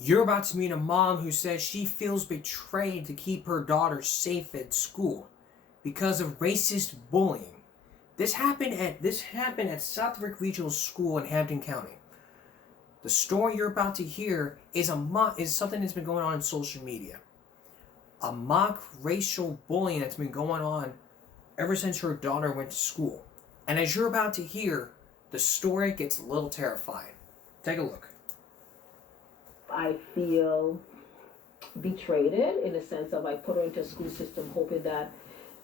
You're about to meet a mom who says she feels betrayed to keep her daughter safe at school because of racist bullying. This happened at Southwick Regional School in Hampton County. The story you're about to hear is something that's been going on in social media. A mock racial bullying that's been going on ever since her daughter went to school. And as you're about to hear, the story gets a little terrifying. Take a look. I feel betrayed in the sense of I put her into a school system hoping that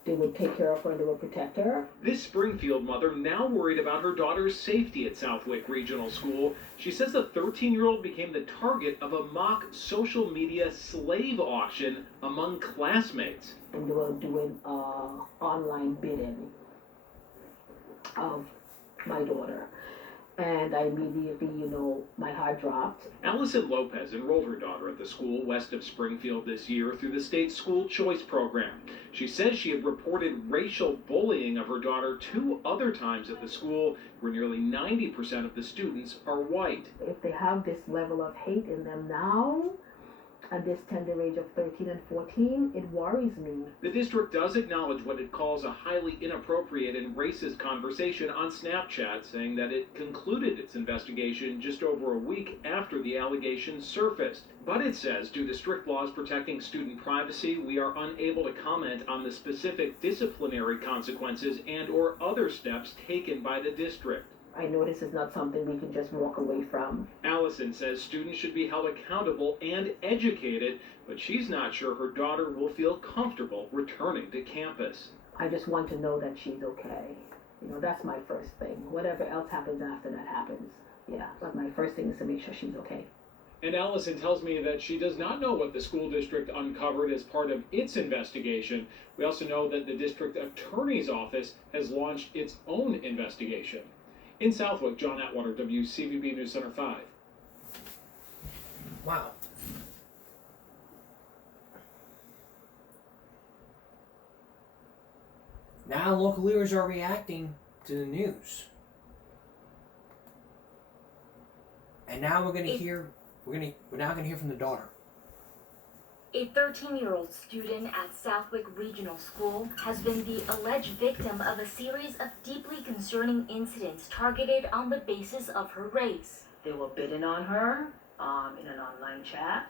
they would take care of her and they would protect her. This Springfield mother now worried about her daughter's safety at Southwick Regional School. She says the 13-year-old became the target of a mock social media slave auction among classmates. And they were doing online bidding of my daughter. And I immediately, my heart dropped. Allison Lopez enrolled her daughter at the school west of Springfield this year through the state's school choice program. She says she had reported racial bullying of her daughter 2 other times at the school, where nearly 90% of the students are white. If they have this level of hate in them now, at this tender age of 13 and 14, it worries me. The district does acknowledge what it calls a highly inappropriate and racist conversation on Snapchat, saying that it concluded its investigation just over a week after the allegations surfaced. But it says, due to strict laws protecting student privacy, we are unable to comment on the specific disciplinary consequences and/or other steps taken by the district. I know this is not something we can just walk away from. Allison says students should be held accountable and educated, but she's not sure her daughter will feel comfortable returning to campus. I just want to know that she's okay. That's my first thing. Whatever else happens after that happens. Yeah, but my first thing is to make sure she's okay. And Allison tells me that she does not know what the school district uncovered as part of its investigation. We also know that the district attorney's office has launched its own investigation. In Southwick, John Atwater, WCVB News Center 5. Wow. Now local leaders are reacting to the news. And now we're now going to hear from the daughter. A 13-year-old student at Southwick Regional School has been the alleged victim of a series of deeply concerning incidents targeted on the basis of her race. They were bidding on her in an online chat,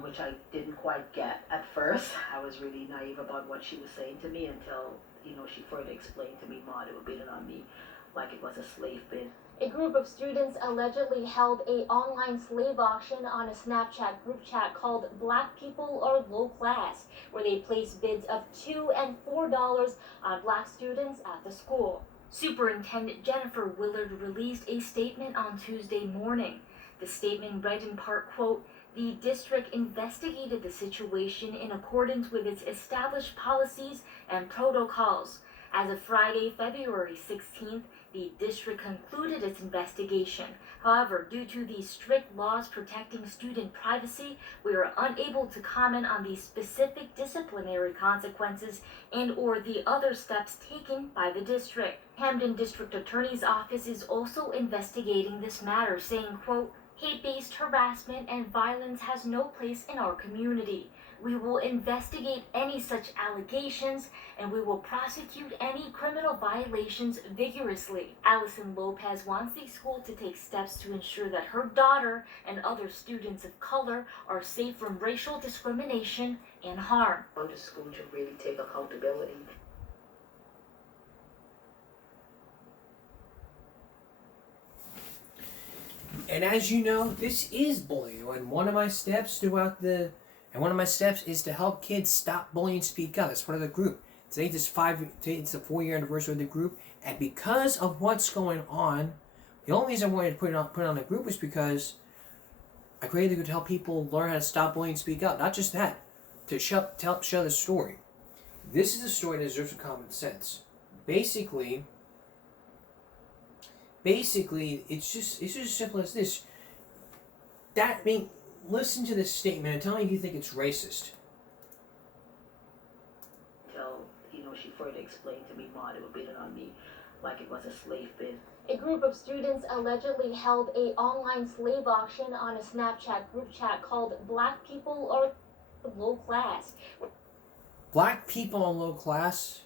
which I didn't quite get at first. I was really naive about what she was saying to me until, she further explained to me, Ma, they were bidding on me like it was a slave bid. A group of students allegedly held an online slave auction on a Snapchat group chat called Black People Are Low Class, where they placed bids of $2 and $4 on black students at the school. Superintendent Jennifer Willard released a statement on Tuesday morning. The statement read in part, quote, "The district investigated the situation in accordance with its established policies and protocols. As of Friday, February 16th, the district concluded its investigation. However, due to the strict laws protecting student privacy, we are unable to comment on the specific disciplinary consequences and/or the other steps taken by the district." Hampden District Attorney's Office is also investigating this matter, saying, quote, "Hate-based harassment and violence has no place in our community. We will investigate any such allegations, and we will prosecute any criminal violations vigorously." Allison Lopez wants the school to take steps to ensure that her daughter and other students of color are safe from racial discrimination and harm. I want the school to really take accountability. And as you know, this is bullying. And one of my steps is to help kids stop bullying, speak up. That's part of the group. It's the 4-year anniversary of the group, and because of what's going on, the only reason I wanted to put it on the group was because I created the group to help people learn how to stop bullying, speak up. Not just that, to help show the story. This is a story that deserves some common sense. Basically, it's just as simple as this. Listen to this statement and tell me if you think it's racist. Until, she further explained to me, Ma, they were bidding on me like it was a slave bid. A group of students allegedly held a online slave auction on a Snapchat group chat called Black People Are Low Class. Black people are low class,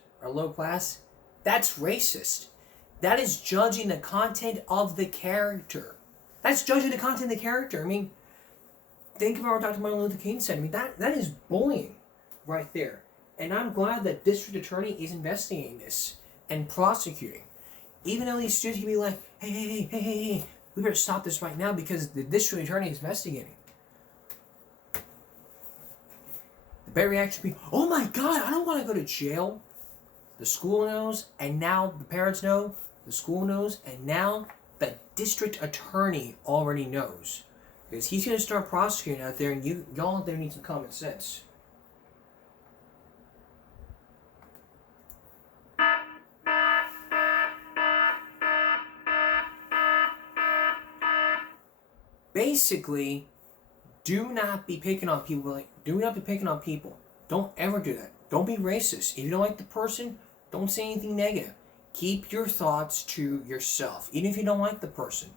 that's racist. That is judging the content of the character. That's judging the content of the character. I mean, think about what Dr. Martin Luther King said. I mean, that is bullying right there. And I'm glad that district attorney is investigating this and prosecuting. Even though these students can be like, hey, we better stop this right now because the district attorney is investigating. The better reaction would be, oh my God, I don't want to go to jail. The school knows, and now the parents know, the school knows, and now the district attorney already knows. Because he's going to start prosecuting out there, and y'all out there need some common sense. Basically, do not be picking on people. Don't ever do that. Don't be racist. If you don't like the person, don't say anything negative. Keep your thoughts to yourself. Even if you don't like the person,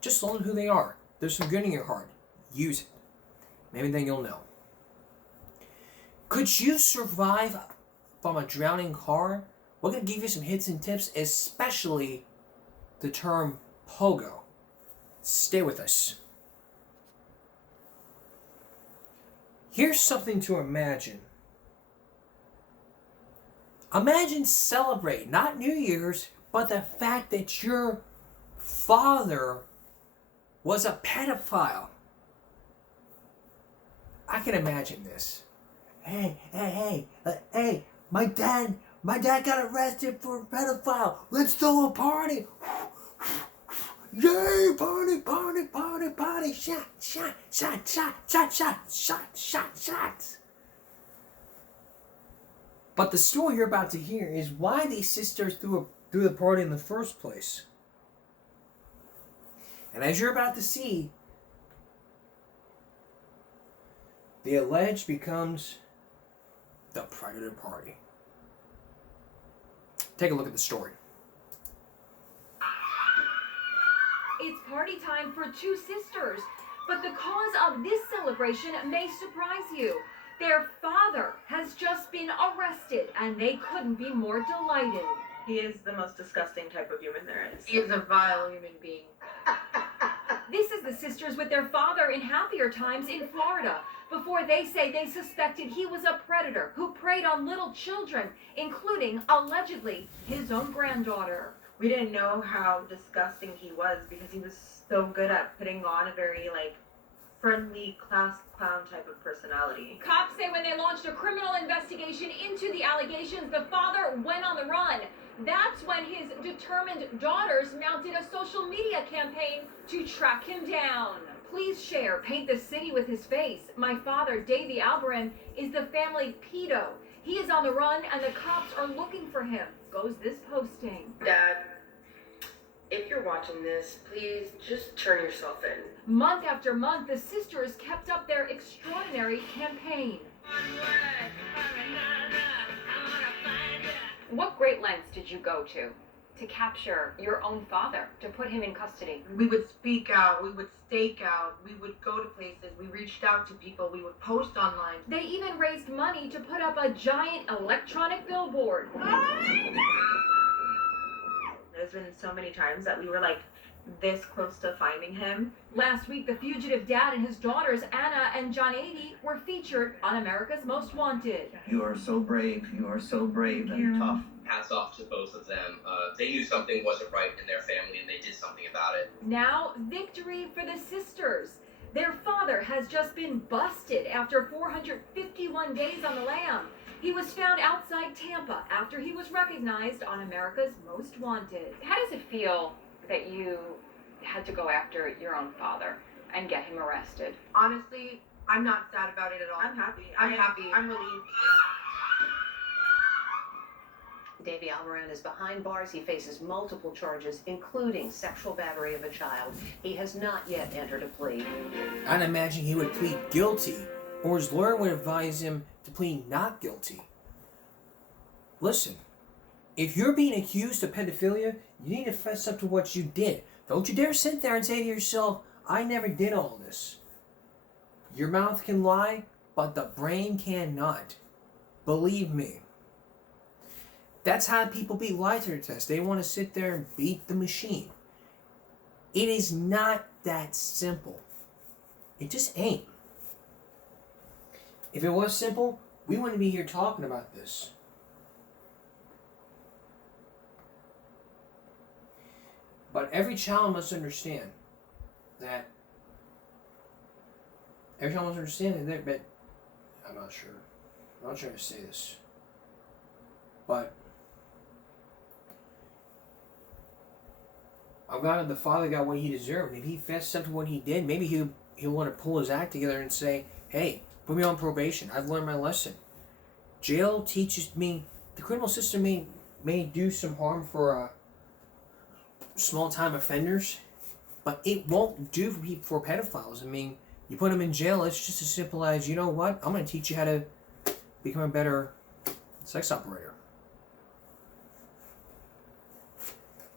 just learn who they are. There's some good in your heart. Use it. Maybe then you'll know. Could you survive from a drowning car? We're going to give you some hints and tips, especially the term pogo. Stay with us. Here's something to imagine. Imagine celebrate, not New Year's, but the fact that your father was a pedophile. I can imagine this. Hey, my dad got arrested for a pedophile. Let's throw a party. Yay, party, shots. But the story you're about to hear is why these sisters threw the party in the first place. And as you're about to see, the alleged becomes the predator party. Take a look at the story. It's party time for two sisters, but the cause of this celebration may surprise you. Their father has just been arrested, and they couldn't be more delighted. He is the most disgusting type of human there is. He is a vile human being. This is the sisters with their father in happier times in Florida, before they say they suspected he was a predator who preyed on little children, including, allegedly, his own granddaughter. We didn't know how disgusting he was because he was so good at putting on a very, friendly class clown type of personality. Cops say when they launched a criminal investigation into the allegations, the father went on the run. That's when his determined daughters mounted a social media campaign to track him down. Please share, paint the city with his face. My father, Davey Albaran, is the family pedo. He is on the run and the cops are looking for him, goes this posting. Dad, if you're watching this, please just turn yourself in. Month after month, the sisters kept up their extraordinary campaign. What great lengths did you go to capture your own father, to put him in custody? We would speak out, we would stake out, we would go to places, we reached out to people, we would post online. They even raised money to put up a giant electronic billboard. There's been so many times that we were this close to finding him. Last week, the fugitive dad and his daughters, Anna and John 80, were featured on America's Most Wanted. You are so brave. You are so brave and tough. Hats off to both of them. They knew something wasn't right in their family and they did something about it. Now, victory for the sisters. Their father has just been busted after 451 days on the lam. He was found outside Tampa after he was recognized on America's Most Wanted. How does it feel that you had to go after your own father and get him arrested? Honestly, I'm not sad about it at all. I'm happy. I'm happy. I'm relieved. Davey Albaran is behind bars. He faces multiple charges, including sexual battery of a child. He has not yet entered a plea. I'd imagine he would plead guilty, or his lawyer would advise him to plead not guilty. Listen, If you're being accused of pedophilia, you need to fess up to what you did. Don't you dare sit there and say to yourself, I never did all this. Your mouth can lie, but the brain cannot. Believe me. That's how people beat lie detector tests. They want to sit there and beat the machine. It is not that simple. It just ain't. If it was simple, we wouldn't be here talking about this. But every child must understand that. Every child must understand that. But I'm not sure. I'm not trying to say this. But I'm glad the father got what he deserved. If he fessed up to what he did, maybe he'll want to pull his act together and say, hey, put me on probation. I've learned my lesson. Jail teaches me, the criminal system may do some harm for small-time offenders, but it won't do for pedophiles. I mean, you put them in jail, it's just as simple as, you know what, I'm going to teach you how to become a better sex operator.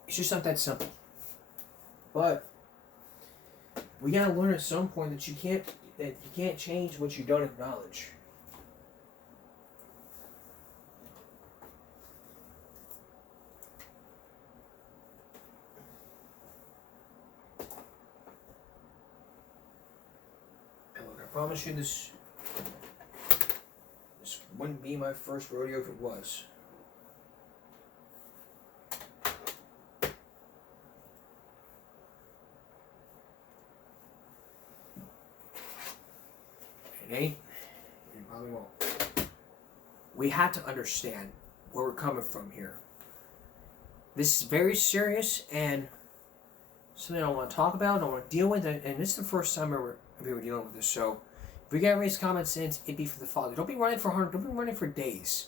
It's just not that simple. But we gotta learn at some point that you can't change what you don't acknowledge. And look, I promise you this wouldn't be my first rodeo if it was. It ain't. It probably won't. We have to understand where we're coming from here. This is very serious and something I don't want to talk about, I don't want to deal with, and this is the first time we were dealing with this. So if we gotta raise common sense, it'd be for the father. Don't be running for 100. Don't be running for days.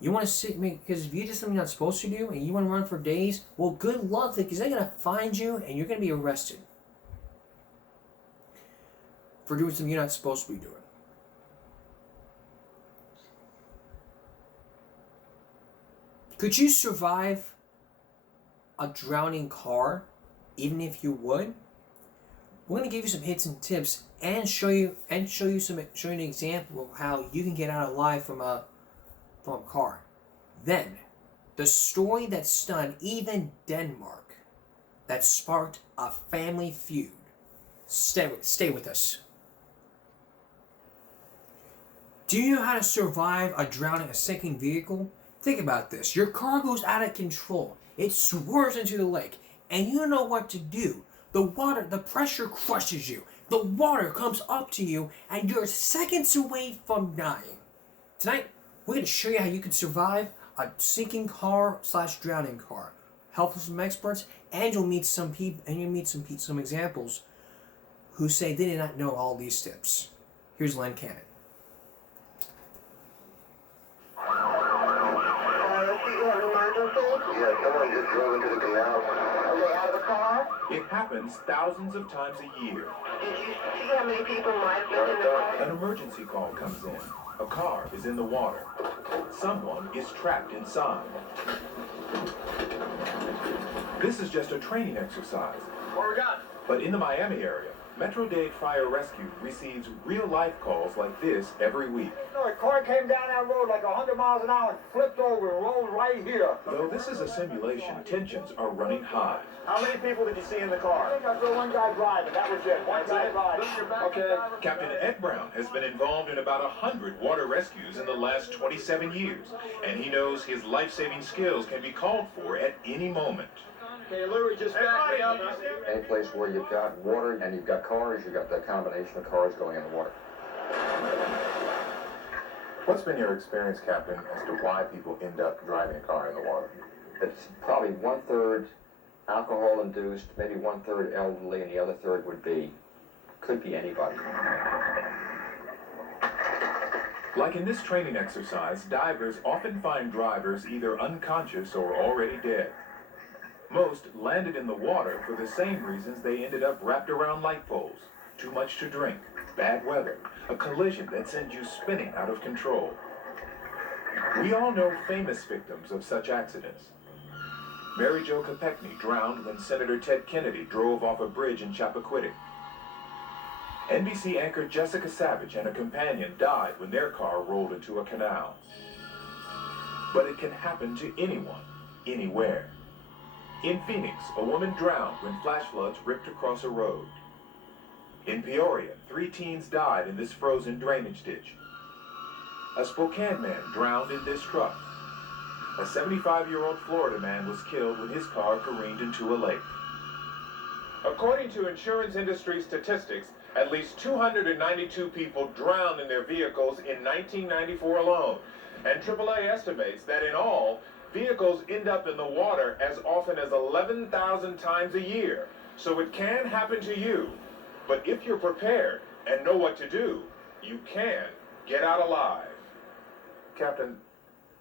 You want to sit, because if you did something you're not supposed to do and you want to run for days, well, good luck, because they're gonna find you and you're gonna be arrested for doing something you're not supposed to be doing. Could you survive a drowning car, even if you would? We're going to give you some hints and tips and show you an example of how you can get out alive from a car. Then, the story that stunned even Denmark, that sparked a family feud. Stay with us. Do you know how to survive a sinking vehicle? Think about this. Your car goes out of control. It swerves into the lake, and you don't know what to do. The pressure crushes you. The water comes up to you, and you're seconds away from dying. Tonight, we're going to show you how you can survive a sinking car / drowning car. Help from some experts, and you'll meet some people, and you'll meet some examples who say they did not know all these tips. Here's Len Cannon. Yeah, someone just drove into the canal. Are they out of the car? It happens thousands of times a year. Did you see how many people might have been in the car? An emergency call comes in. A car is in the water. Someone is trapped inside. This is just a training exercise. What we got? But in the Miami area, Metro-Dade Fire Rescue receives real-life calls like this every week. No, a car came down that road like 100 miles an hour and flipped over and rolled right here. Though this is a simulation, tensions are running high. How many people did you see in the car? I think I saw one guy driving. That was it. One guy driving. Okay. Captain Ed Brown has been involved in about 100 water rescues in the last 27 years, and he knows his life-saving skills can be called for at any moment. Okay, Louis, just back me up. Any place where you've got water and you've got cars, you've got that combination of cars going in the water. What's been your experience, Captain, as to why people end up driving a car in the water? It's probably 1/3 alcohol-induced, maybe 1/3 elderly, and the other third could be anybody. Like in this training exercise, divers often find drivers either unconscious or already dead. Most landed in the water for the same reasons they ended up wrapped around light poles. Too much to drink, bad weather, a collision that sends you spinning out of control. We all know famous victims of such accidents. Mary Jo Kopechne drowned when Senator Ted Kennedy drove off a bridge in Chappaquiddick. NBC anchor Jessica Savage and a companion died when their car rolled into a canal. But it can happen to anyone, anywhere. In Phoenix, a woman drowned when flash floods ripped across a road. In Peoria, 3 teens died in this frozen drainage ditch. A Spokane man drowned in this truck. A 75-year-old Florida man was killed when his car careened into a lake. According to insurance industry statistics, at least 292 people drowned in their vehicles in 1994 alone. And AAA estimates that in all, vehicles end up in the water as often as 11,000 times a year. So it can happen to you. But if you're prepared and know what to do, you can get out alive. Captain,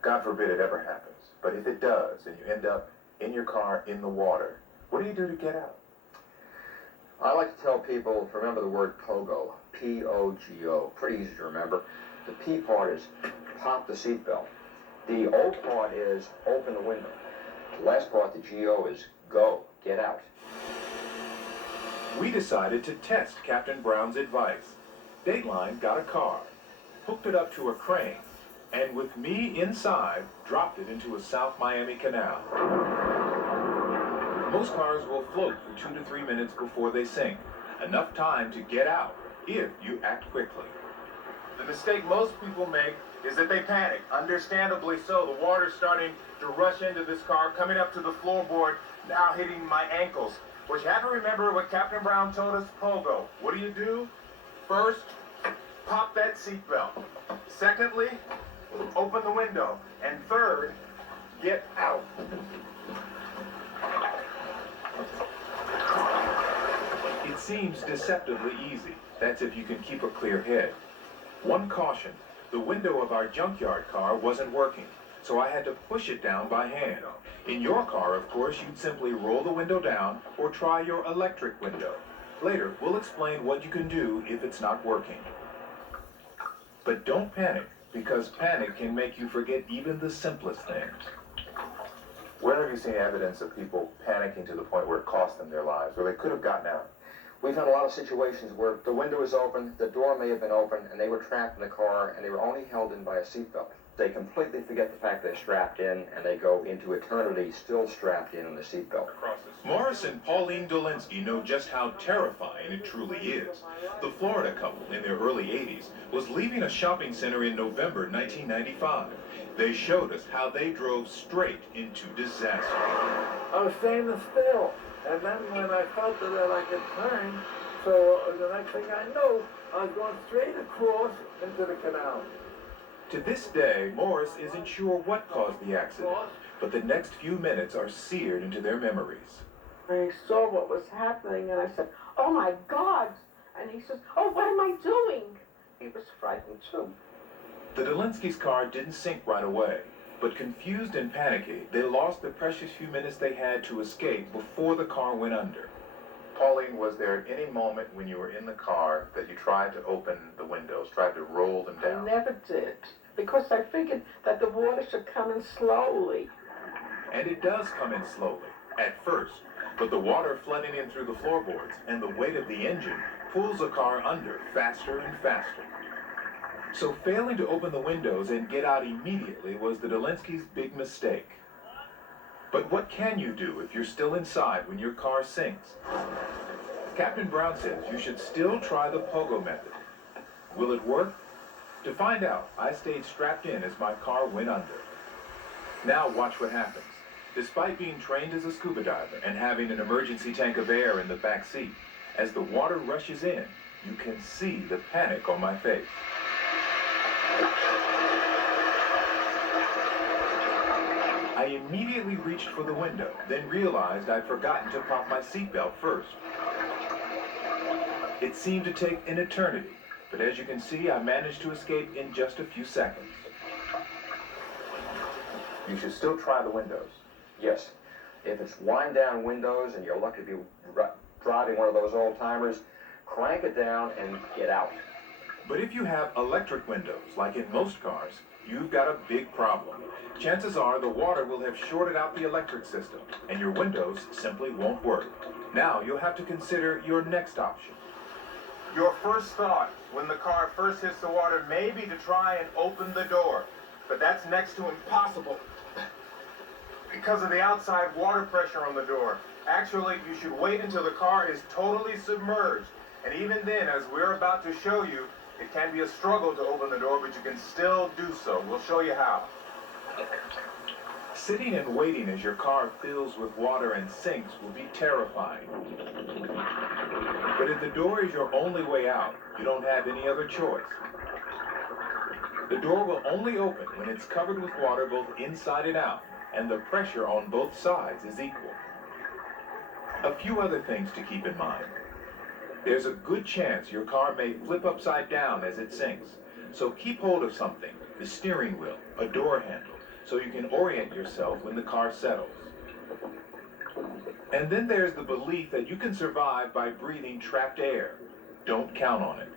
God forbid it ever happens, but if it does and you end up in your car in the water, what do you do to get out? I like to tell people to remember the word POGO, P-O-G-O, pretty easy to remember. The P part is pop the seatbelt. The O part is open the window. The last part, the G-O, is go, get out. We decided to test Captain Brown's advice. Dateline got a car, hooked it up to a crane, and with me inside, dropped it into a South Miami canal. Most cars will float for 2 to 3 minutes before they sink, enough time to get out if you act quickly. The mistake most people make is that they panic, understandably so. The water's starting to rush into this car, coming up to the floorboard, now hitting my ankles. But you have to remember what Captain Brown told us, POGO. What do? First, pop that seatbelt. Secondly, open the window. And third, get out. It seems deceptively easy. That's if you can keep a clear head. One caution, the window of our junkyard car wasn't working, so I had to push it down by hand. In your car, of course, you'd simply roll the window down or try your electric window. Later, we'll explain what you can do if it's not working. But don't panic, because panic can make you forget even the simplest things. Where have you seen evidence of people panicking to the point where it cost them their lives, or they could have gotten out? We've had a lot of situations where the window was open, the door may have been open, and they were trapped in the car, and they were only held in by a seatbelt. They completely forget the fact they're strapped in, and they go into eternity still strapped in the seatbelt. Morris and Pauline Dolinsky know just how terrifying it truly is. The Florida couple in their early 80s was leaving a shopping center in November 1995. They showed us how they drove straight into disaster. I was standing still, and then when I felt that I could turn, so the next thing I know, I was going straight across into the canal. To this day, Morris isn't sure what caused the accident, but the next few minutes are seared into their memories. I saw what was happening, and I said, "Oh my God!" And he says, "Oh, what am I doing?" He was frightened too. The Dolinskys' car didn't sink right away, but confused and panicky, they lost the precious few minutes they had to escape before the car went under. Pauline, was there at any moment when you were in the car that you tried to open the windows, tried to roll them down? I never did, because I figured that the water should come in slowly. And it does come in slowly, at first, but the water flooding in through the floorboards and the weight of the engine pulls the car under faster and faster. So failing to open the windows and get out immediately was the Dolinskys' big mistake. But what can you do if you're still inside when your car sinks? Captain Brown says you should still try the POGO method. Will it work? To find out, I stayed strapped in as my car went under. Now watch what happens. Despite being trained as a scuba diver and having an emergency tank of air in the back seat, as the water rushes in, you can see the panic on my face. I immediately reached for the window, then realized I'd forgotten to pop my seatbelt first. It seemed to take an eternity, but as you can see, I managed to escape in just a few seconds. You should still try the windows. Yes. If it's wind-down windows and you're lucky to be driving one of those old-timers, crank it down and get out. But if you have electric windows, like in most cars, you've got a big problem. Chances are the water will have shorted out the electric system, and your windows simply won't work. Now you'll have to consider your next option. Your first thought when the car first hits the water may be to try and open the door, but that's next to impossible because of the outside water pressure on the door. Actually, you should wait until the car is totally submerged, and even then, as we're about to show you, it can be a struggle to open the door, but you can still do so. We'll show you how. Sitting and waiting as your car fills with water and sinks will be terrifying. But if the door is your only way out, you don't have any other choice. The door will only open when it's covered with water both inside and out, and the pressure on both sides is equal. A few other things to keep in mind. There's a good chance your car may flip upside down as it sinks, so keep hold of something, the steering wheel, a door handle, so you can orient yourself when the car settles. And then there's the belief that you can survive by breathing trapped air. Don't count on it.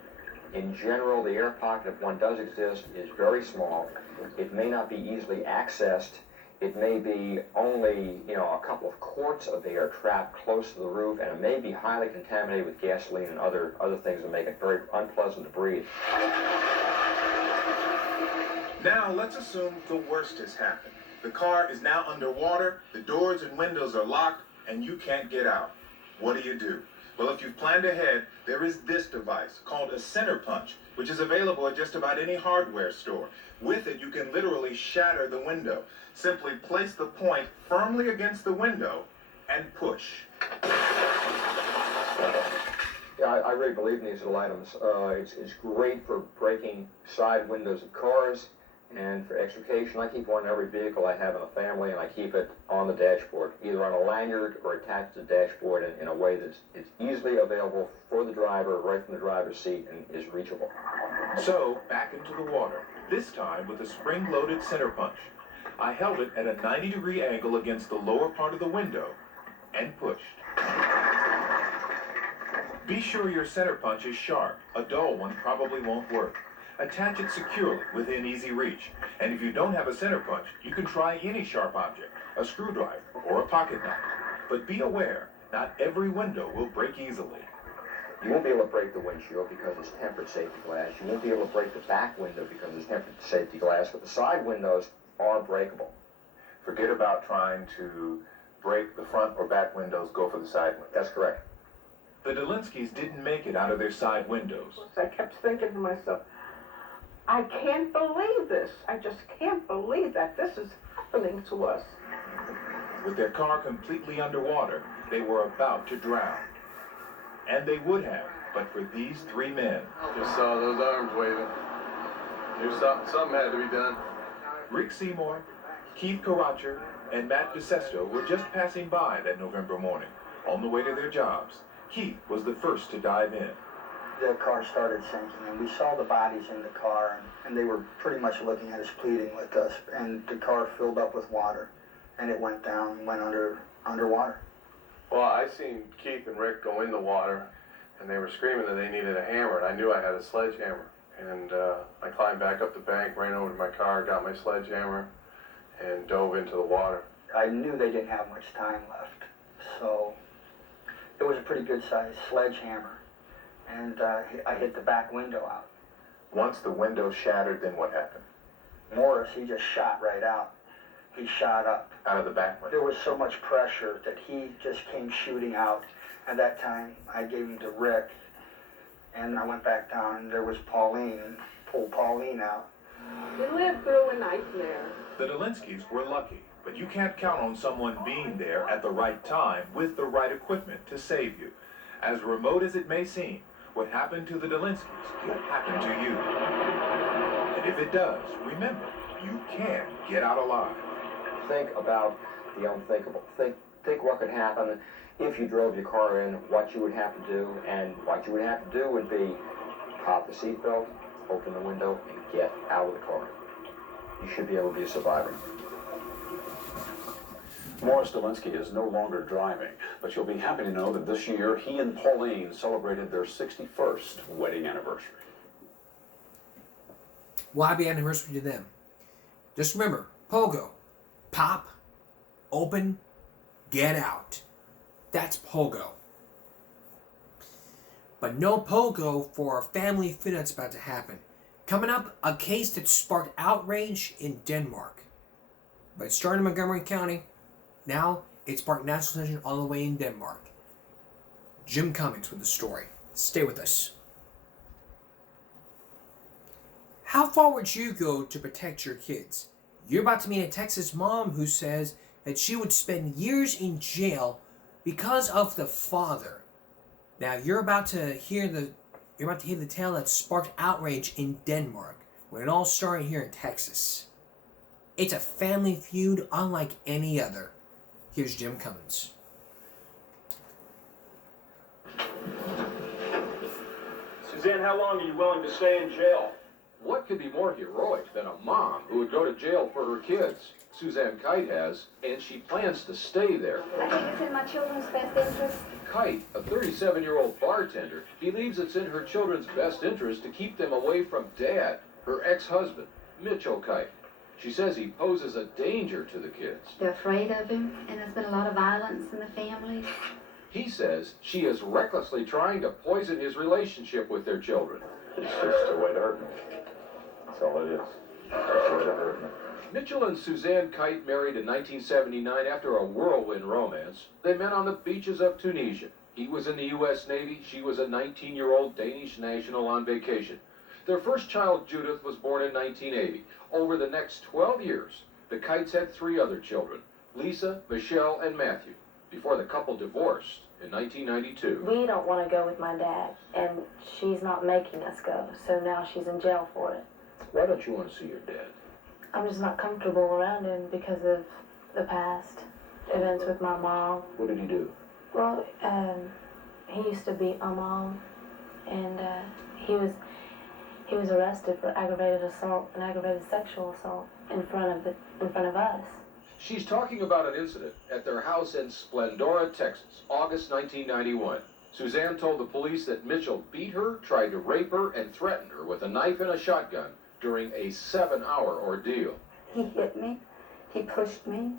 In general, the air pocket, if one does exist, is very small. It may not be easily accessed. It may be only, a couple of quarts of air trapped close to the roof, and it may be highly contaminated with gasoline and other things that make it very unpleasant to breathe. Now let's assume the worst has happened. The car is now underwater, the doors and windows are locked, and you can't get out. What do? Well, if you've planned ahead, there is this device called a center punch, which is available at just about any hardware store. With it, you can literally shatter the window. Simply place the point firmly against the window and push. Yeah, I really believe in these little items. It's great for breaking side windows of cars and for extrication. I keep one in every vehicle I have in a family, and I keep it on the dashboard, either on a lanyard or attached to the dashboard in a way that it's easily available for the driver, right from the driver's seat, and is reachable. So, back into the water, this time with a spring-loaded center punch. I held it at a 90-degree angle against the lower part of the window and pushed. Be sure your center punch is sharp. A dull one probably won't work. Attach it securely within easy reach. And if you don't have a center punch, you can try any sharp object, a screwdriver or a pocket knife. But be aware, not every window will break easily. You won't be able to break the windshield because it's tempered safety glass. You won't be able to break the back window because it's tempered safety glass, but the side windows are breakable. Forget about trying to break the front or back windows, go for the side windows. That's correct. The Dolinskis didn't make it out of their side windows. I kept thinking to myself, I can't believe this. I just can't believe that this is happening to us. With their car completely underwater, they were about to drown. And they would have, but for these three men. Just saw those arms waving. Something had to be done. Rick Seymour, Keith Karacher, and Matt DeSesto were just passing by that November morning, on the way to their jobs. Keith was the first to dive in. The car started sinking, and we saw the bodies in the car, and they were pretty much looking at us, pleading with us, and the car filled up with water, and it went down and went underwater. Well, I seen Keith and Rick go in the water, and they were screaming that they needed a hammer, and I knew I had a sledgehammer. And I climbed back up the bank, ran over to my car, got my sledgehammer, and dove into the water. I knew they didn't have much time left, so it was a pretty good-sized sledgehammer, and I hit the back window out. Once the window shattered, then what happened? Morris, he just shot right out. He shot up. Out of the back window? There was so much pressure that he just came shooting out. At that time, I gave him to Rick, and I went back down, and there was Pauline, and pulled Pauline out. We lived through a nightmare. The Dolinskis were lucky, but you can't count on someone being there at the right time with the right equipment to save you. As remote as it may seem, what happened to the Dolinskis could happen to you. And if it does, remember, you can get out alive. Think about the unthinkable. Think what could happen if you drove your car in, what you would have to do, and what you would have to do would be pop the seatbelt, open the window, and get out of the car. You should be able to be a survivor. Morris Dolinsky is no longer driving, but you'll be happy to know that this year he and Pauline celebrated their 61st wedding anniversary. Well, happy anniversary to them. Just remember, Pogo. Pop, open, get out. That's Pogo. But no Pogo for a family feud that's about to happen. Coming up, a case that sparked outrage in Denmark. But it started in Montgomery County. Now it sparked national attention all the way in Denmark. Jim Cummings with the story. Stay with us. How far would you go to protect your kids? You're about to meet a Texas mom who says that she would spend years in jail because of the father. Now you're about to hear the tale that sparked outrage in Denmark when it all started here in Texas. It's a family feud unlike any other. Here's Jim Cummins. Suzanne, how long are you willing to stay in jail? What could be more heroic than a mom who would go to jail for her kids? Suzanne Kite has, and she plans to stay there. I think it's in my children's best interest. Kite, a 37-year-old bartender, believes it's in her children's best interest to keep them away from Dad, her ex-husband, Mitchell Kite. She says he poses a danger to the kids. They're afraid of him, and there's been a lot of violence in the family. He says she is recklessly trying to poison his relationship with their children. It's just a way to hurt me. That's all it is. It's a way to hurt me. Mitchell and Suzanne Kite married in 1979 after a whirlwind romance. They met on the beaches of Tunisia. He was in the U.S. Navy. She was a 19-year-old Danish national on vacation. Their first child, Judith, was born in 1980. Over the next 12 years, the Kites had 3 other children, Lisa, Michelle, and Matthew, before the couple divorced in 1992. We don't want to go with my dad, and she's not making us go, so now she's in jail for it. Why don't you want to see your dad? I'm just not comfortable around him because of the past events with my mom. What did he do? Well, he used to beat my mom, and he was arrested for aggravated assault and aggravated sexual assault in front of us. She's talking about an incident at their house in Splendora, Texas, August 1991. Suzanne told the police that Mitchell beat her, tried to rape her, and threatened her with a knife and a shotgun during a 7-hour ordeal. He hit me. He pushed me.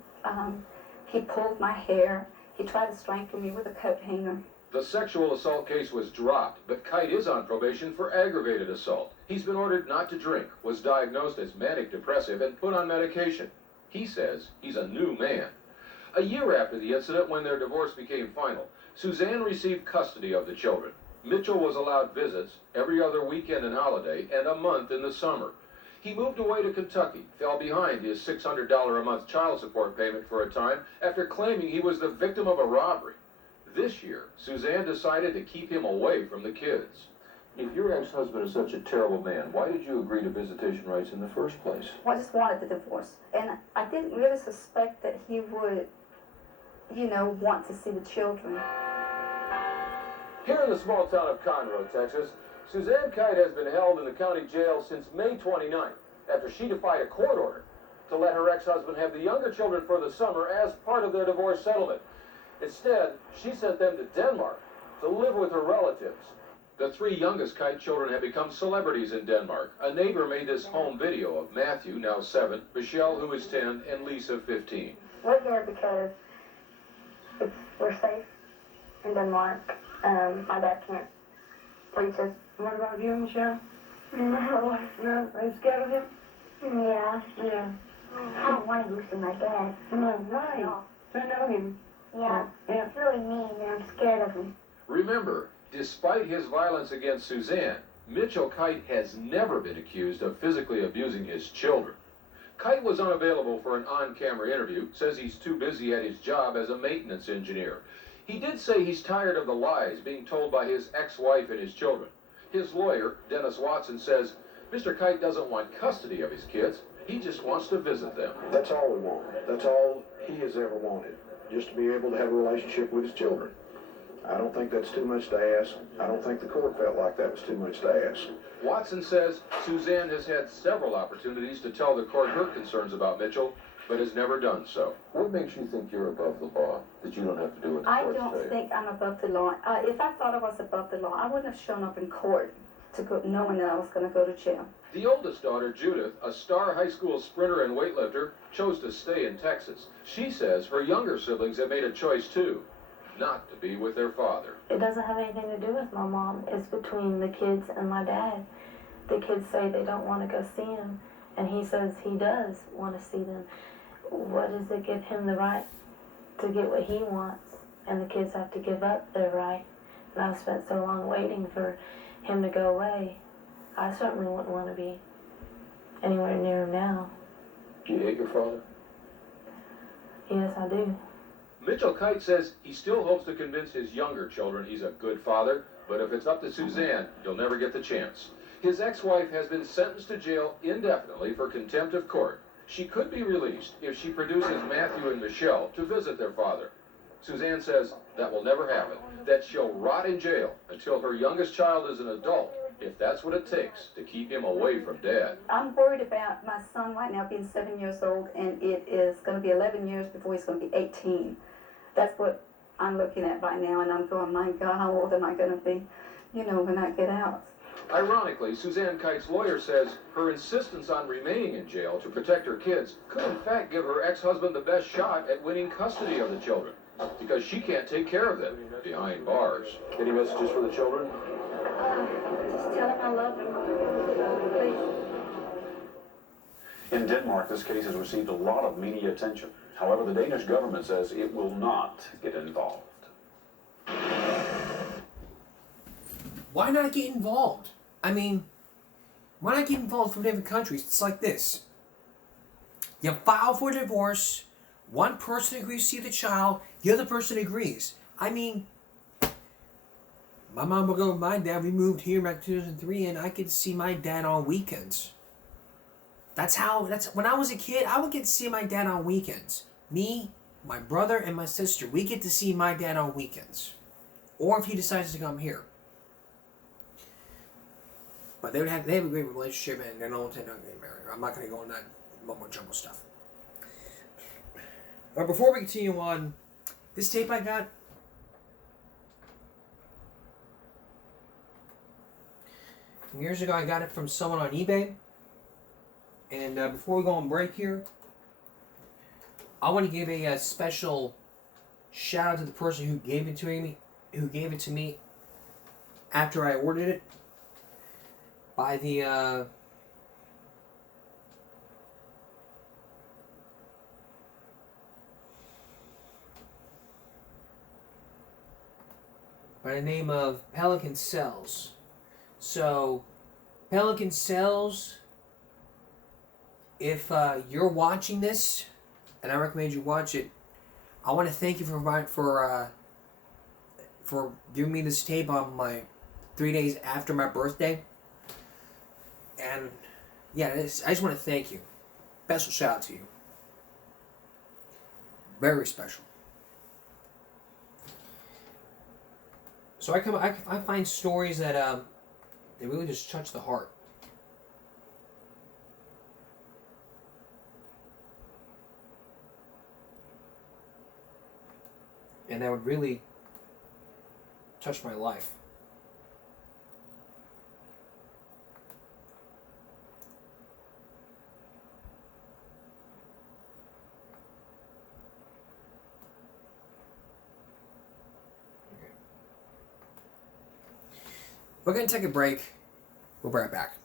He pulled my hair. He tried to strangle me with a coat hanger. The sexual assault case was dropped, but Kite is on probation for aggravated assault. He's been ordered not to drink, was diagnosed as manic depressive, and put on medication. He says he's a new man. A year after the incident, when their divorce became final, Suzanne received custody of the children. Mitchell was allowed visits every other weekend and holiday and a month in the summer. He moved away to Kentucky, fell behind his $600 a month child support payment for a time after claiming he was the victim of a robbery. This year, Suzanne decided to keep him away from the kids. If your ex-husband is such a terrible man, why did you agree to visitation rights in the first place? I just wanted the divorce. And I didn't really suspect that he would, want to see the children. Here in the small town of Conroe, Texas, Suzanne Kite has been held in the county jail since May 29th after she defied a court order to let her ex-husband have the younger children for the summer as part of their divorce settlement. Instead, she sent them to Denmark to live with her relatives. The 3 youngest Kite children have become celebrities in Denmark. A neighbor made this home video of Matthew, now 7, Michelle, who is 10, and Lisa, 15. We're here because we're safe in Denmark. My dad can't reach us. What about you, Michelle? No. No? Are you scared of him? Yeah. Yeah. I don't want to go see my dad. No, why? I know him. Yeah. It's really mean and I'm scared of him. Remember, despite his violence against Suzanne, Mitchell Kite has never been accused of physically abusing his children. Kite was unavailable for an on-camera interview, says he's too busy at his job as a maintenance engineer. He did say he's tired of the lies being told by his ex-wife and his children. His lawyer, Dennis Watson, says Mr. Kite doesn't want custody of his kids. He just wants to visit them. That's all we want. That's all he has ever wanted, just to be able to have a relationship with his children. I don't think that's too much to ask. I don't think the court felt like that was too much to ask. Watson says Suzanne has had several opportunities to tell the court her concerns about Mitchell, but has never done so. What makes you think you're above the law, that you don't have to do what the I courts don't say? think I'm above the law. If I thought I was above the law, I wouldn't have shown up in court to go, knowing that I was going to go to jail. The oldest daughter, Judith, a star high school sprinter and weightlifter, chose to stay in Texas. She says her younger siblings have made a choice too, not to be with their father. It doesn't have anything to do with my mom. It's between the kids and my dad. The kids say they don't want to go see him, and he says he does want to see them. What does it give him the right to get what he wants, and the kids have to give up their right? And I've spent so long waiting for him to go away. I certainly wouldn't want to be anywhere near him now. Do you hate your father? Yes, I do. Mitchell Kite says he still hopes to convince his younger children he's a good father, but if it's up to Suzanne, he'll never get the chance. His ex-wife has been sentenced to jail indefinitely for contempt of court. She could be released if she produces Matthew and Michelle to visit their father. Suzanne says that will never happen, that she'll rot in jail until her youngest child is an adult, if that's what it takes to keep him away from Dad. I'm worried about my son right now being 7 years old, and it is going to be 11 years before he's going to be 18. That's what I'm looking at right now, and I'm going, my God, how old am I going to be, when I get out? Ironically, Suzanne Kite's lawyer says her insistence on remaining in jail to protect her kids could in fact give her ex-husband the best shot at winning custody of the children, because she can't take care of them behind bars. Any messages for the children? Just tell him I love him. Please. In Denmark, this case has received a lot of media attention. However, the Danish government says it will not get involved. Why not get involved? I mean, why not get involved from different countries? It's like this. You file for divorce, one person agrees to see the child, the other person agrees. I mean, my mom will go with my dad. We moved here back in 2003, and I could see my dad on weekends. That's when I was a kid, I would get to see my dad on weekends. Me, my brother, and my sister, we get to see my dad on weekends. Or if he decides to come here. But they have a great relationship, and they don't intend on getting married. I'm not going to go on that mumbo jumbo stuff. But before we continue on, this tape I got, years ago, I got it from someone on eBay. And before we go on break here, I want to give a special shout out to the person who gave it to me after I ordered it. By the name of Pelican Cells. So, Pelican Cells, if you're watching this, and I recommend you watch it, I want to thank you for giving me this tape on my 3 days after my birthday. And yeah, I just want to thank you. Special shout out to you. Very special. So I find stories that they really just touch the heart. And that would really touch my life. We're going to take a break. We'll be right back.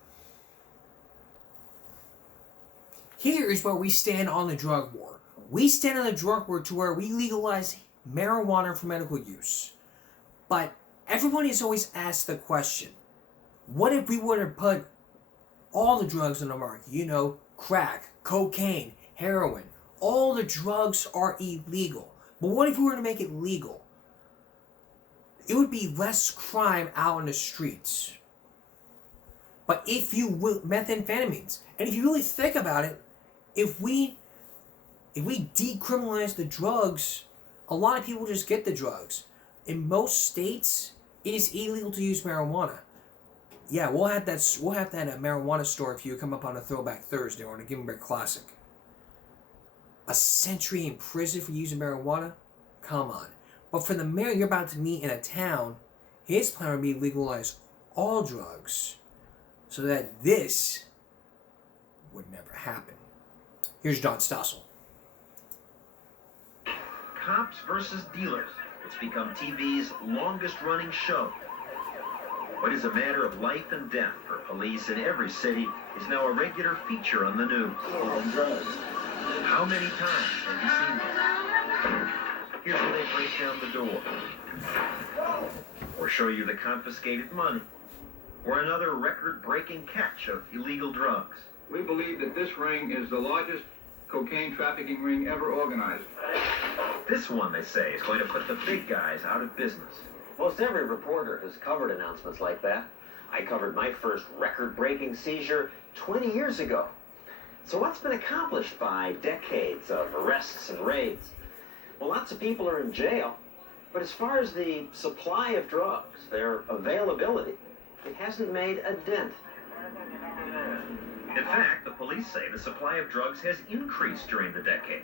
Here is where we stand on the drug war. We stand on the drug war to where we legalize marijuana for medical use. But everybody has always asked the question, what if we were to put all the drugs on the market? Crack, cocaine, heroin. All the drugs are illegal. But what if we were to make it legal? It would be less crime out in the streets. But if you will, methamphetamines, and if you really think about it, if we decriminalize the drugs, a lot of people just get the drugs. In most states, it is illegal to use marijuana. Yeah, we'll have that at a marijuana store if you come up on a Throwback Thursday or on a Give 'em Break Classic. A century in prison for using marijuana? Come on. But for the mayor you're about to meet in a town, his plan would be to legalize all drugs so that this would never happen. Here's John Stossel. Cops versus dealers. It's become TV's longest-running show. What is a matter of life and death for police in every city is now a regular feature on the news. How many times have you seen this? Here's where they break down the door. Or show you the confiscated money. Or another record-breaking catch of illegal drugs. We believe that this ring is the largest cocaine trafficking ring ever organized. This one, they say, is going to put the big guys out of business. Most every reporter has covered announcements like that. I covered my first record-breaking seizure 20 years ago. So what's been accomplished by decades of arrests and raids? Well, lots of people are in jail, but as far as the supply of drugs, their availability, it hasn't made a dent. In fact, the police say the supply of drugs has increased during the decade.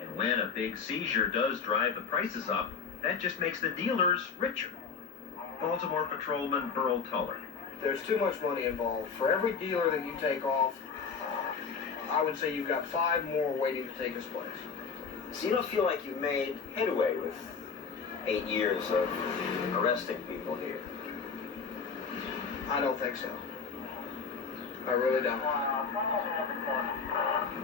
And when a big seizure does drive the prices up, that just makes the dealers richer. Baltimore patrolman Burl Tuller. There's too much money involved. For every dealer that you take off, I would say you've got 5 more waiting to take his place. So you don't feel like you made headway with 8 years of arresting people here? I don't think so. I really don't.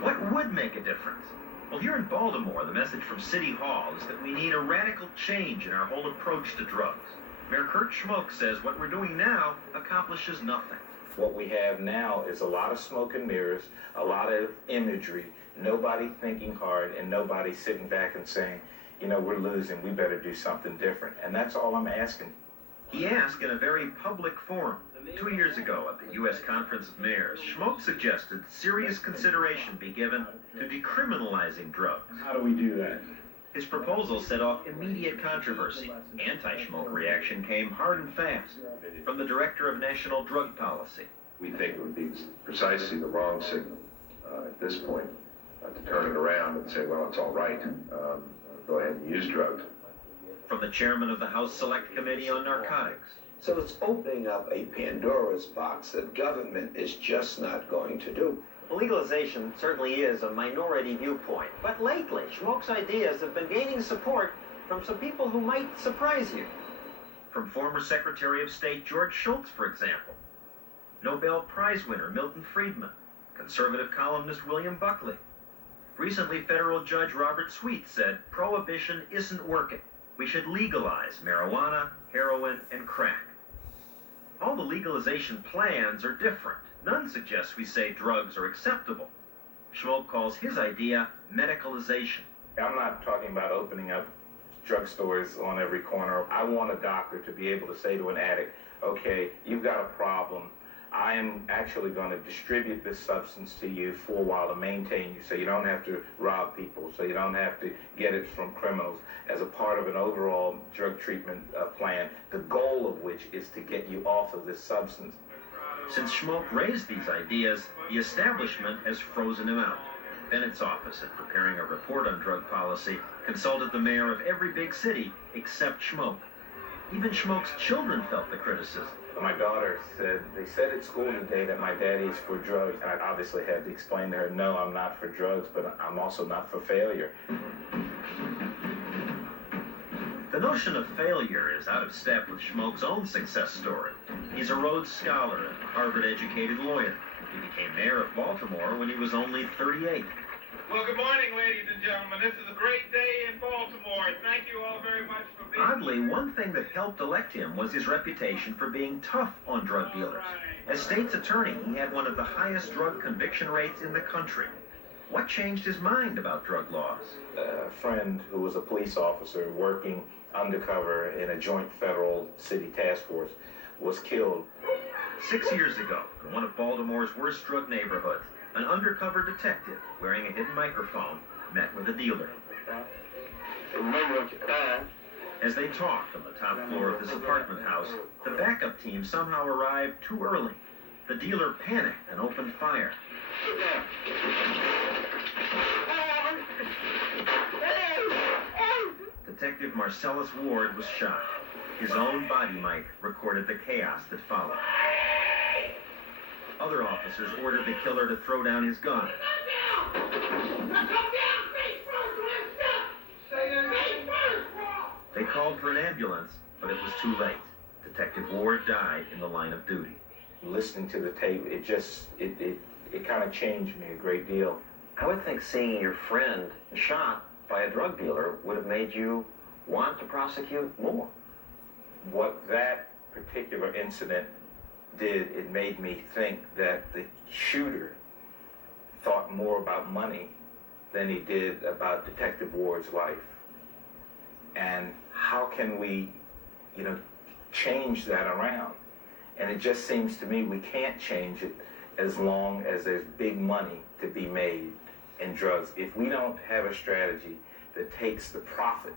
What would make a difference? Well, here in Baltimore, the message from City Hall is that we need a radical change in our whole approach to drugs. Mayor Kurt Schmoke says what we're doing now accomplishes nothing. What we have now is a lot of smoke and mirrors, a lot of imagery, nobody thinking hard, and nobody sitting back and saying, you know, we're losing, we better do something different. And that's all I'm asking. He asked in a very public forum. 2 years ago at the U.S. Conference of Mayors, Schmoke suggested serious consideration be given to decriminalizing drugs. How do we do that? His proposal set off immediate controversy. Anti-Schmoke reaction came hard and fast from the Director of National Drug Policy. We think it would be precisely the wrong signal at this point to turn it around and say, well, it's all right, go ahead and use drugs. From the chairman of the House Select Committee on Narcotics. So it's opening up a Pandora's box that government is just not going to do. Legalization certainly is a minority viewpoint, but lately, Schmoke's ideas have been gaining support from some people who might surprise you. From former Secretary of State George Shultz, for example. Nobel Prize winner Milton Friedman. Conservative columnist William Buckley. Recently, federal judge Robert Sweet said prohibition isn't working. We should legalize marijuana, heroin, and crack. All the legalization plans are different. None suggests we say drugs are acceptable. Schmoke calls his idea medicalization. I'm not talking about opening up drugstores on every corner. I want a doctor to be able to say to an addict, okay, you've got a problem. I am actually going to distribute this substance to you for a while to maintain you so you don't have to rob people, so you don't have to get it from criminals as a part of an overall drug treatment plan, the goal of which is to get you off of this substance. Since Schmoke raised these ideas, the establishment has frozen him out. Bennett's office, in preparing a report on drug policy, consulted the mayor of every big city except Schmoke. Even Schmoke's children felt the criticism. My daughter said, they said at school today that my daddy is for drugs. And I obviously had to explain to her, no, I'm not for drugs, but I'm also not for failure. The notion of failure is out of step with Schmoke's own success story. He's a Rhodes Scholar and Harvard-educated lawyer. He became mayor of Baltimore when he was only 38. Well, good morning, ladies and gentlemen. This is a great day in Baltimore. Thank you all very much for being here. Oddly, one thing that helped elect him was his reputation for being tough on drug dealers. As state's attorney, he had one of the highest drug conviction rates in the country. What changed his mind about drug laws? A friend who was a police officer working undercover in a joint federal city task force was killed. 6 years ago, in one of Baltimore's worst drug neighborhoods, an undercover detective wearing a hidden microphone met with a dealer. As they talked on the top floor of this apartment house, the backup team somehow arrived too early. The dealer panicked and opened fire. Detective Marcellus Ward was shot. His own body mic recorded the chaos that followed. Other officers ordered the killer to throw down his gun. They called for an ambulance, but it was too late. Detective Ward died in the line of duty. Listening to the tape, it kind of changed me a great deal. I would think seeing your friend shot by a drug dealer would have made you want to prosecute more. What that particular incident did, it made me think that the shooter thought more about money than he did about Detective Ward's life. And how can we, change that around? And it just seems to me we can't change it as long as there's big money to be made in drugs. If we don't have a strategy that takes the profit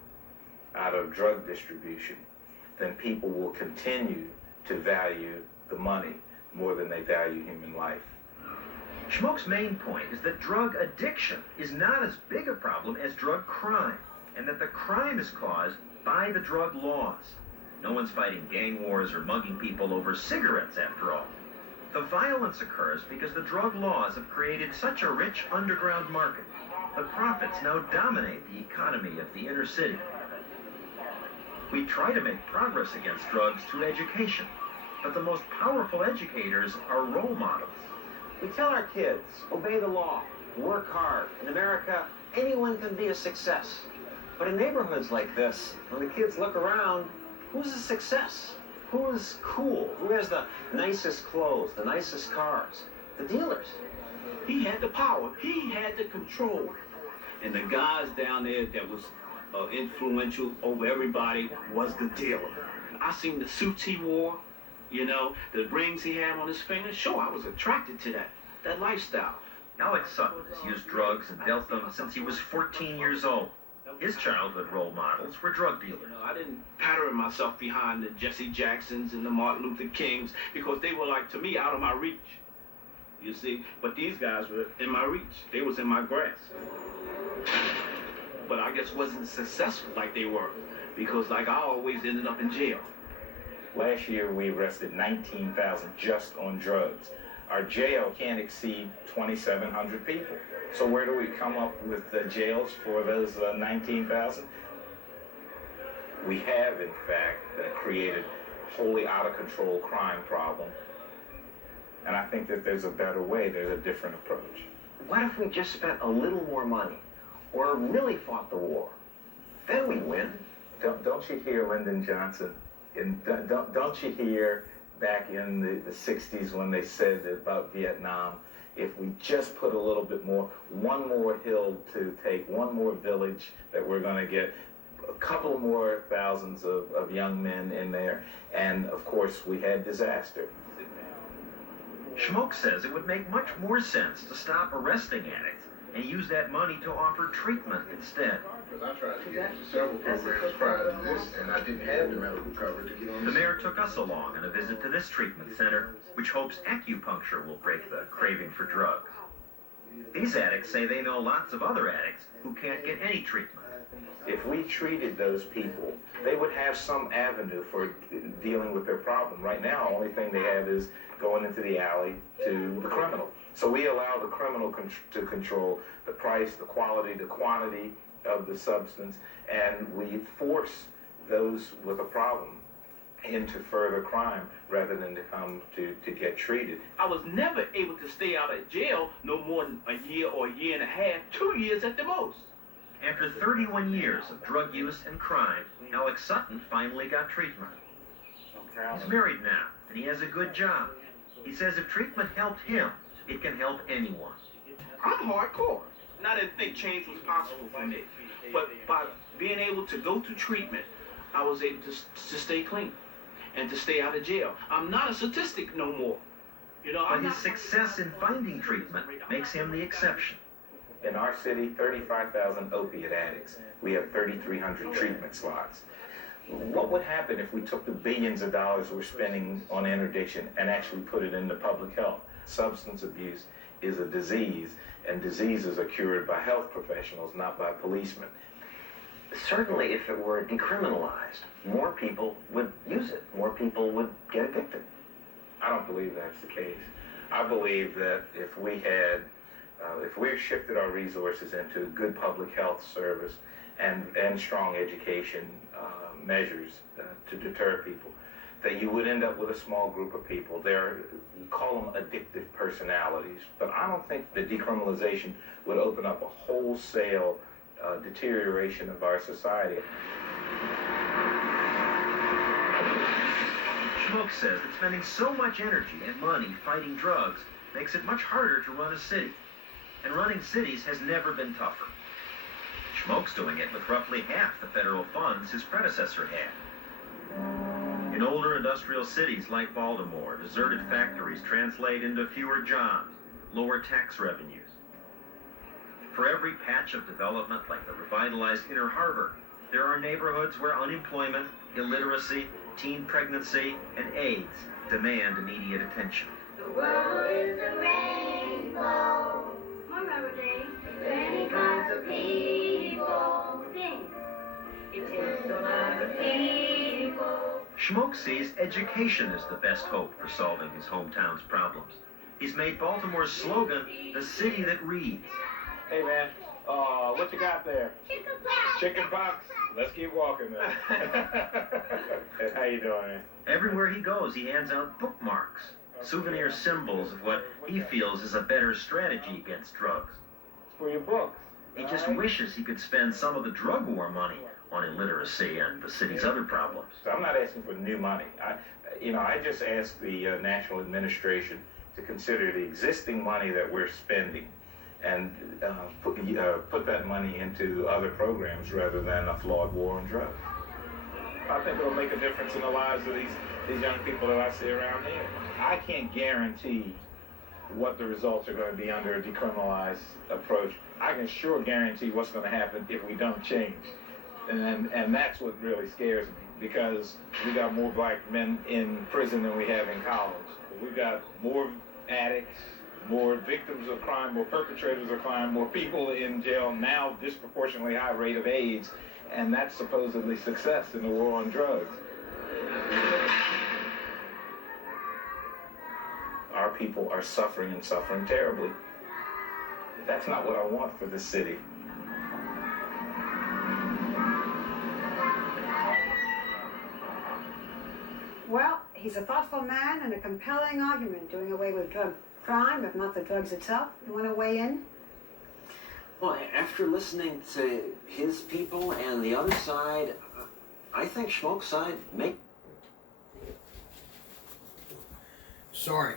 out of drug distribution, then people will continue to value the money more than they value human life. Schmoke's main point is that drug addiction is not as big a problem as drug crime, and that the crime is caused by the drug laws. No one's fighting gang wars or mugging people over cigarettes, after all. The violence occurs because the drug laws have created such a rich underground market. The profits now dominate the economy of the inner city. We try to make progress against drugs through education, but the most powerful educators are role models. We tell our kids, obey the law, work hard. In America, anyone can be a success. But in neighborhoods like this, when the kids look around, who's a success? Who's cool? Who has the nicest clothes, the nicest cars? The dealers. He had the power. He had the control. And the guys down there that was influential over everybody was the dealer. I seen the suits he wore, the rings he had on his fingers. Sure, I was attracted to that lifestyle. Alex Sutton has used drugs and dealt them since he was 14 years old. His childhood role models were drug dealers. I didn't pattern myself behind the Jesse Jacksons and the Martin Luther Kings because they were, to me, out of my reach. You see? But these guys were in my reach. They was in my grasp. But I guess wasn't successful like they were because, I always ended up in jail. Last year, we arrested 19,000 just on drugs. Our jail can't exceed 2,700 people. So where do we come up with the jails for those 19,000? We have, in fact, created a wholly out-of-control crime problem. And I think that there's a better way, there's a different approach. What if we just spent a little more money or really fought the war? Then we win. Don't you hear Lyndon Johnson? Don't you hear back in the 60s when they said about Vietnam, if we just put a little bit more, one more hill to take, one more village that we're going to get, a couple more thousands of young men in there, and of course we had disaster. Schmoke says it would make much more sense to stop arresting addicts and use that money to offer treatment instead. Because I tried to get into several programs prior to this, and I didn't have the medical coverage to get on The mayor took us along on a visit to this treatment center, which hopes acupuncture will break the craving for drugs. These addicts say they know lots of other addicts who can't get any treatment. If we treated those people, they would have some avenue for dealing with their problem. Right now, the only thing they have is going into the alley to the criminal. So we allow the criminal to control the price, the quality, the quantity of the substance, and we force those with a problem into further crime rather than to come to get treated. I was never able to stay out of jail no more than a year or a year and a half, 2 years at the most. After 31 years of drug use and crime, Alex Sutton finally got treatment. He's married now, and he has a good job. He says if treatment helped him, it can help anyone. I'm hardcore. And I didn't think change was possible for me. But by being able to go through treatment, I was able to stay clean and to stay out of jail. I'm not a statistic no more. But his success in finding treatment makes him the exception. In our city, 35,000 opiate addicts. We have 3,300 treatment slots. What would happen if we took the billions of dollars we're spending on interdiction and actually put it into public health? Substance abuse is a disease, and diseases are cured by health professionals, not by policemen. Certainly, if it were decriminalized, more people would use it. More people would get addicted. I don't believe that's the case. I believe that if we shifted our resources into good public health service and strong education measures to deter people, that you would end up with a small group of people. You call them addictive personalities, but I don't think the decriminalization would open up a wholesale deterioration of our society. Schmoke says that spending so much energy and money fighting drugs makes it much harder to run a city. And running cities has never been tougher. Schmoke's doing it with roughly half the federal funds his predecessor had. In older industrial cities like Baltimore, deserted factories translate into fewer jobs, lower tax revenues. For every patch of development like the revitalized Inner Harbor, there are neighborhoods where unemployment, illiteracy, teen pregnancy, and AIDS demand immediate attention. The world is a rainbow. Many kinds of people. Sing. It is so much of people. Schmoke sees education as the best hope for solving his hometown's problems. He's made Baltimore's slogan, the city that reads. Hey man, what you got there? Chicken pox. Let's keep walking then. How you doing, man? Everywhere he goes, he hands out bookmarks, souvenir symbols of what he feels is a better strategy against drugs. For your books. He just wishes he could spend some of the drug war money on illiteracy and the city's other problems. So I'm not asking for new money. I just ask the national administration to consider the existing money that we're spending and put that money into other programs rather than a flawed war on drugs. I think it'll make a difference in the lives of these young people that I see around here. I can't guarantee what the results are going to be under a decriminalized approach. I can sure guarantee what's going to happen if we don't change. And that's what really scares me, because we got more black men in prison than we have in college. We've got more addicts, more victims of crime, more perpetrators of crime, more people in jail, now disproportionately high rate of AIDS, and that's supposedly success in the war on drugs. Our people are suffering and suffering terribly. That's not what I want for this city. Well, he's a thoughtful man and a compelling argument doing away with drug crime, if not the drugs itself. You want to weigh in? Well, after listening to his people and the other side, I think Schmoke's side Sorry.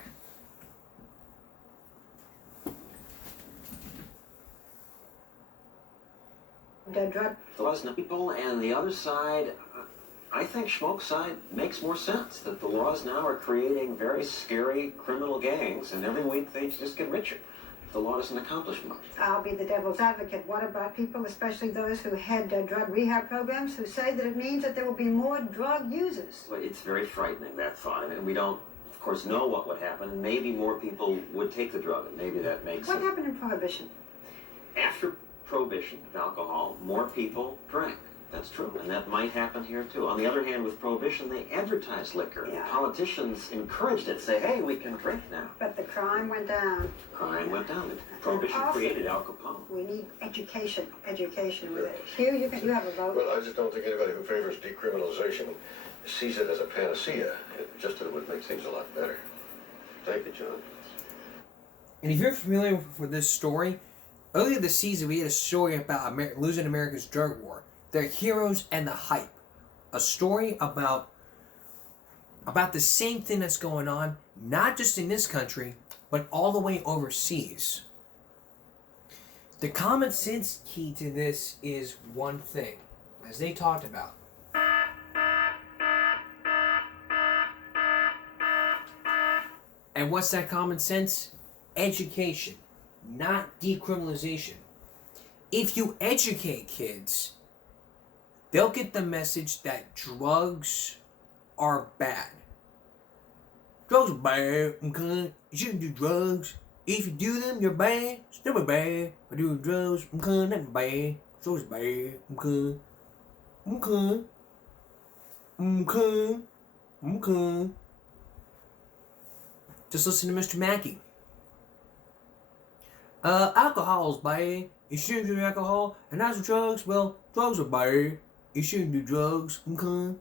The drug. The people and the other side, I think Schmoke's side makes more sense. That the laws now are creating very scary criminal gangs, and every week they just get richer. The law doesn't accomplish much. I'll be the devil's advocate. What about people, especially those who head drug rehab programs, who say that it means that there will be more drug users? Well, it's very frightening, that thought, and we don't, of course, know what would happen, and maybe more people would take the drug, and maybe that makes What happened in Prohibition? After Prohibition of alcohol, more people drank. That's true, and that might happen here too. On the other hand, with Prohibition, they advertised liquor. Yeah. Politicians encouraged it, say, hey, we can drink now. But the crime went down. Crime went down. Prohibition Also, created Al Capone. We need education with it. Hugh, you have a vote. Well, I just don't think anybody who favors decriminalization sees it as a panacea. Just that it would make things a lot better. Thank you, John. And if you're familiar with this story, earlier this season we had a story about losing America's drug war. The heroes and the hype. A story about the same thing that's going on, not just in this country, but all the way overseas. The common sense key to this is one thing, as they talked about. And what's that common sense? Education, not decriminalization. If you educate kids, they'll get the message that drugs are bad. Drugs are bad. Okay? You shouldn't do drugs. If you do them, you're bad. Still bad. But doing drugs, okay, that's bad. So it's bad. Okay. Okay. Okay. Okay. Just listen to Mr. Mackey. Alcohol is bad. You shouldn't do alcohol. And as for drugs, well, drugs are bad. You shouldn't do drugs. Okay.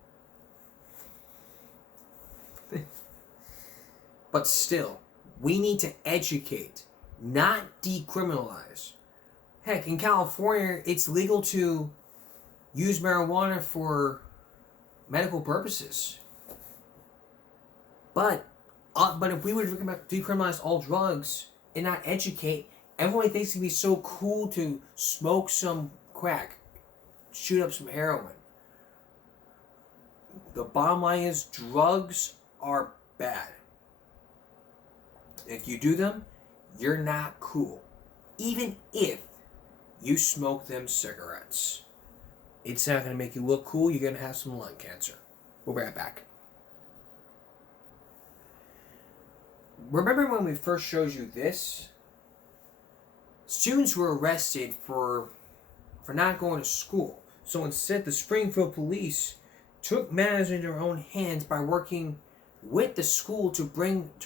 But still, we need to educate, not decriminalize. Heck, in California, it's legal to use marijuana for medical purposes. But if we would decriminalize all drugs and not educate, everyone thinks it'd be so cool to smoke some crack, shoot up some heroin. The bottom line is drugs are bad. If you do them, you're not cool. Even if you smoke them cigarettes. It's not going to make you look cool. You're going to have some lung cancer. We'll be right back. Remember when we first showed you this? Students were arrested for not going to school. So instead, the Springfield police took matters into their own hands by working with the school to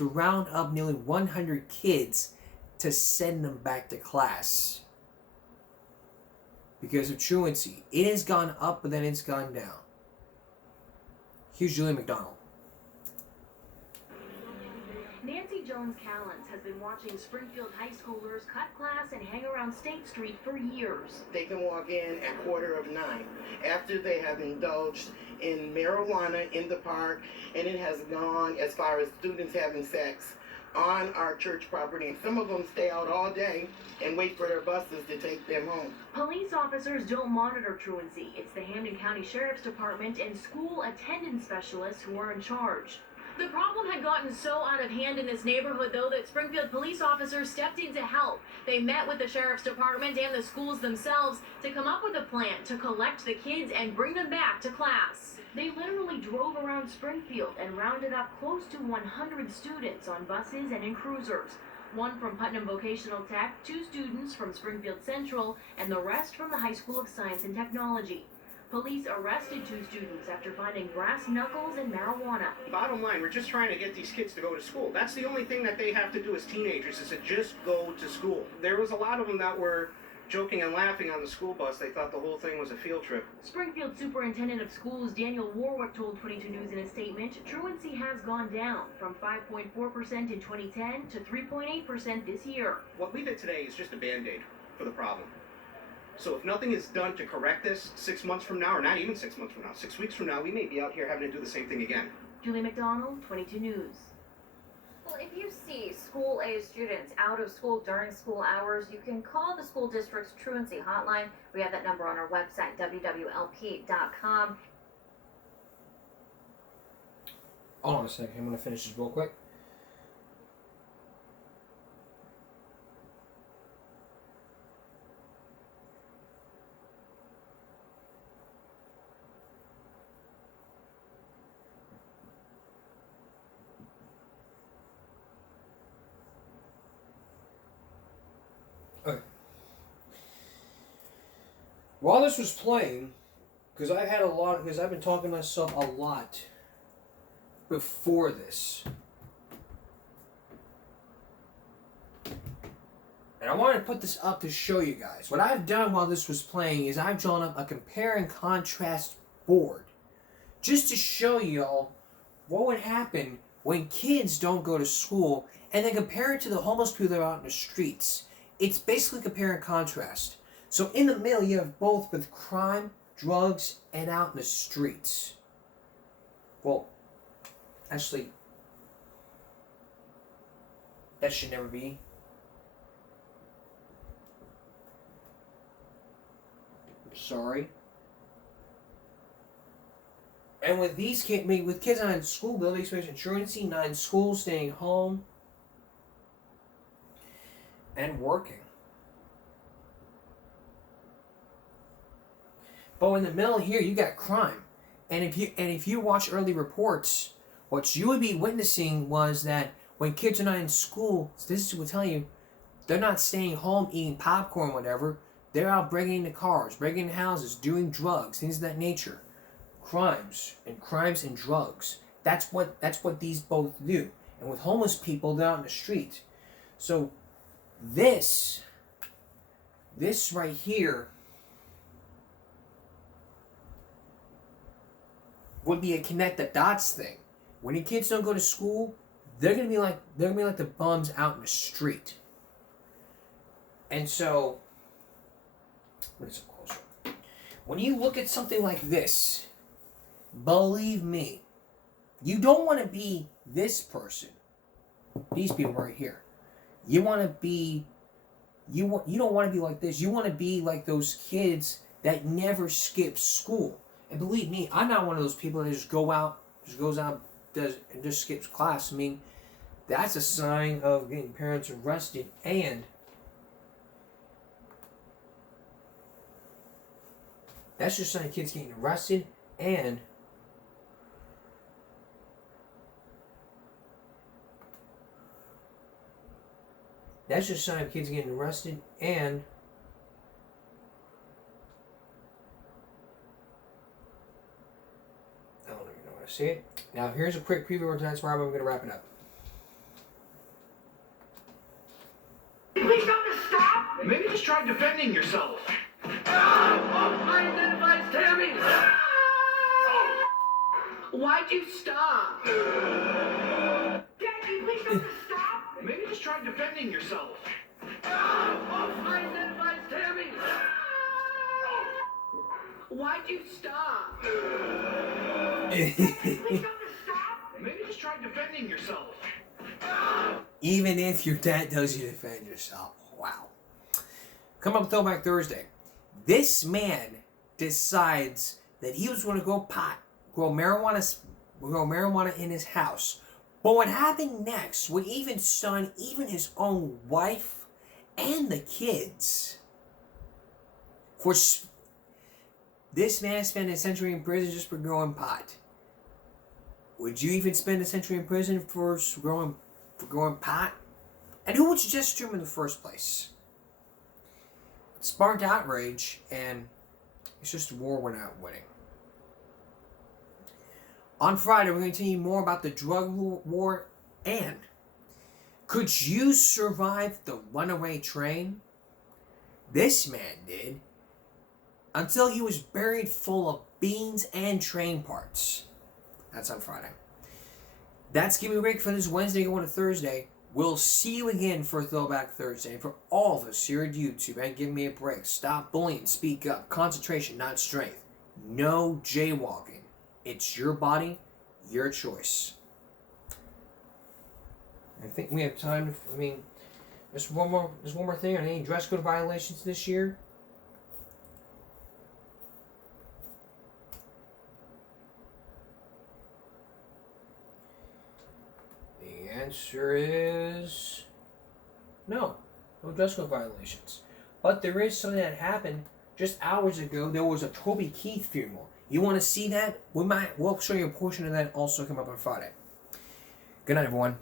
round up nearly 100 kids to send them back to class. Because of truancy. It has gone up, but then it's gone down. Here's Julie McDonald. Nancy Jones Callens has been watching Springfield high schoolers cut class and hang around State Street for years. They can walk in at 9:15 after they have indulged in marijuana in the park, and it has gone as far as students having sex on our church property, and some of them stay out all day and wait for their buses to take them home. Police officers don't monitor truancy. It's the Hampden County Sheriff's Department and school attendance specialists who are in charge. The problem had gotten so out of hand in this neighborhood, though, that Springfield police officers stepped in to help. They met with the Sheriff's Department and the schools themselves to come up with a plan to collect the kids and bring them back to class. They literally drove around Springfield and rounded up close to 100 students on buses and in cruisers. One from Putnam Vocational Tech, 2 students from Springfield Central, and the rest from the High School of Science and Technology. Police arrested 2 students after finding brass knuckles and marijuana. Bottom line, we're just trying to get these kids to go to school. That's the only thing that they have to do as teenagers, is to just go to school. There was a lot of them that were joking and laughing on the school bus. They thought the whole thing was a field trip. Springfield Superintendent of Schools Daniel Warwick told 22 News in a statement, truancy has gone down from 5.4% in 2010 to 3.8% this year. What we did today is just a Band-Aid for the problem. So if nothing is done to correct this 6 months from now, or not even 6 months from now, 6 weeks from now, we may be out here having to do the same thing again. Julie McDonald, 22 News. Well, if you see school-age students out of school during school hours, you can call the school district's truancy hotline. We have that number on our website, wwlp.com. Hold on a second. I'm going to finish this real quick. Okay. While this was playing, because I've been talking to myself a lot before this. And I wanted to put this up to show you guys. What I've done while this was playing is I've drawn up a compare and contrast board. Just to show y'all what would happen when kids don't go to school, and then compare it to the homeless people that are out in the streets. It's basically compare and contrast. So in the middle, you have both with crime, drugs, and out in the streets. Well, actually, that should never be. I'm sorry. And with these kids, with kids not in school, building experiencing truancy, not in school, staying home, and working. But in the middle here, you got crime, and if you watch early reports, what you would be witnessing was that when kids are not in school, statistics will tell you, they're not staying home eating popcorn, or whatever. They're out breaking into cars, breaking into houses, doing drugs, things of that nature. Crimes and drugs. That's what these both do. and with homeless people down in the street. So this right here would be a connect the dots thing. When your kids don't go to school, they're gonna be like the bums out in the street. And so, what is it closer? When you look at something like this, believe me, you don't want to be this person. These people right here. You want to be. You don't want to be like this. You want to be like those kids that never skip school. And believe me, I'm not one of those people that just goes out, and just skips class. I mean, that's a sign of getting parents arrested, and that's just a sign of kids getting arrested, and that's just a sign of kids getting arrested, and I don't even know how to say it. Now, here's a quick preview of tonight's Rob. I'm going to wrap it up. Please don't stop! Maybe just try defending yourself. I identified Tammy! Why'd you stop? Daddy, please don't stop! Maybe just try defending yourself. I identified Tammy! Why'd you stop? Please don't stop! Maybe just try defending yourself. Even if your dad tells you to defend yourself. Wow. Come up Throwback Thursday. This man decides that he was going to grow marijuana in his house. But what happened next would even stun even his own wife and the kids. This man spent a century in prison just for growing pot. Would you even spend a century in prison for growing pot? And who would suggest to him in the first place? It sparked outrage, and it's just a war we're not winning. On Friday, we're going to continue more about the drug war, and could you survive the runaway train? This man did, until he was buried full of beans and train parts. That's on Friday. That's Give Me a Break for this Wednesday going to Thursday. We'll see you again for Throwback Thursday. And for all of us here at YouTube, and Give Me a Break. Stop bullying, speak up. Concentration, not strength. No jaywalking. It's your body, your choice. I think we have time to, there's one more thing on any dress code violations this year. The answer is no dress code violations. But there is something that happened just hours ago. There was a Toby Keith funeral. You want to see that? We'll show you a portion of that also come up on Friday. Good night, everyone.